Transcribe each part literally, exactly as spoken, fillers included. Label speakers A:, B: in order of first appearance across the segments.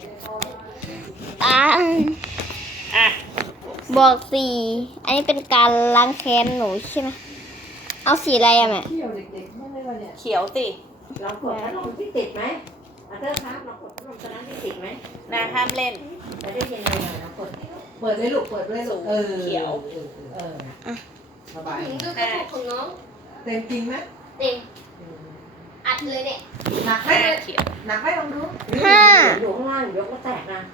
A: อ่า
B: อ่ะ
A: บอกสีอันนี้เป็นการล้างแค้นหนูใช่ไหมเอาสีอะไรอะแม่
C: เที่ยวเด็กๆไม่ได้ว่าเนี่ย
B: เขียวสิ
D: ลองกดพัดลมที่ติดไหมอาเธอร์ครับลองกดพัดลมตัวนั้นที่ติดไหม
B: นะห้ามเล่น
D: จะได้ยินเลยนะกด
C: เปิดเลยลูกเปิดเลยลูกเออ
B: เขียว
C: เออเออสบาย
A: ดูกระปุกของน้อง
C: เต็มจริงไหม
A: เต็มอัดเลยเนี่ย
C: หนักไหม
B: ห้าเขียว
C: หนักไหมลองดู
A: ห้า
D: อยู่ข้างล่างยกก็แตกนะ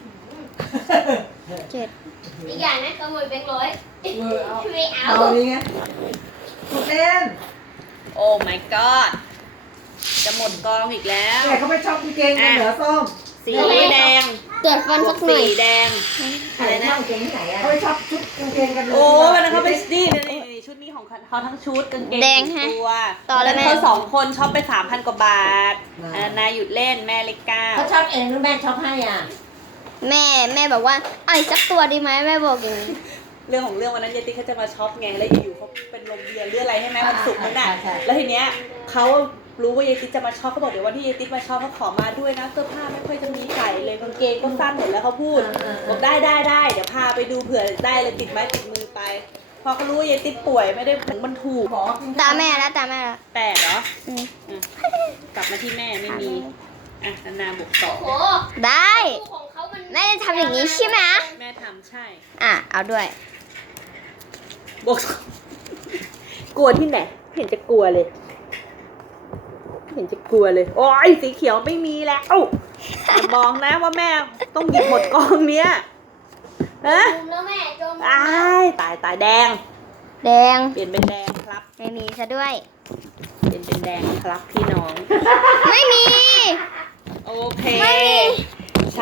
A: เจ็ดอีกอย่างนะขโมยแบงค์ร้อย
C: เออเอา
A: ไม่เอา
C: เอาดีไงถูกเล่น
B: โอ้ my god จะหมดกองอีกแล้ว
C: แต่เขาไม่ชอบกางเกงกันเหรอส้ม
B: สีแดง
A: เกิดฟันสักหน่
B: สี
A: อย
B: แดง อะไรนะ
D: เกงที่ไหนอะ
C: เขาไม่ชอบชุดกางเกงกันเลย
B: โอ้วันนั้นเขาไปนี่นี่นี่ชุดนี้ของเขาทั้งชุดกางเกง
A: แดง
B: หนึ่
A: ฮะ
B: ตัว
A: ต่อเลยแม่
B: เขาสองคนช็อปไปสามพันกว่าบาทอ่านายหยุดเล่นแม่เล็กเก้า
D: เขาชอบเองหรือแม่ชอบให้อ่ะ
A: แม่แม่บอกว่าเอาอีกสักตัวดีไหมแม่บอกอย่างนี้
B: เรื่องของเรื่องวันนั้นยายติ๊กเขาจะมาช็อปไงแล้วอยู่ๆเขาเป็นลมเบียร์หรืออะไรใช่ไหมวันศุกร์นั้นน่ะ
C: ใช่
B: แล้วทีเนี้ยเขารู้ว่ายายติ๊กจะมาช็อปเขาบอกเดี๋ยววันที่ยายติ๊กมาช็อปเขาขอมาด้วยนะเสื้อผ้าไม่ค่อยจะมีใส่เลยกางเกงก็สั้นหมดแล้วเขาพูดบอกได้ได้ได้เดี๋ยวพาไปดูเผื่อได้เลยติดไม้ติดมือไป พอเขารู้ว่ายายติ๊กป่วยไม่ได้ผงมันถูก
C: ขอกิน
A: ตาแม่แล้วตาแม่แล้ว
B: แตกเหรอ
A: อืม
B: อ่ะกลับมาที่แม่ไม่มีอ่ะนานาบวกสอง
A: ได้แม่จะทำอย่างนี้ใช่ไหม
B: แม่ทำใช่
A: อ่ะเอาด้วย
B: บวกสองกลัวที่ไหนไม่เห็นจะกลัวเลยไม่เห็นจะกลัวเลย โอ้ยสีเขียวไม่มีแล้วอย่ามองนะว่าแม่ต้องหยิบหมดกองเนี้ยฮะ
A: จมแล้วแม่จม
B: ตายตายตายแดง
A: แดง
B: เปลี่ยนเป็นแดงครับ
A: ไม่มีซะด้วย
B: เปลี่ยนเป็นแดงครับพี่น้อง
A: ไม่มี
B: โอเค
A: ไม่มี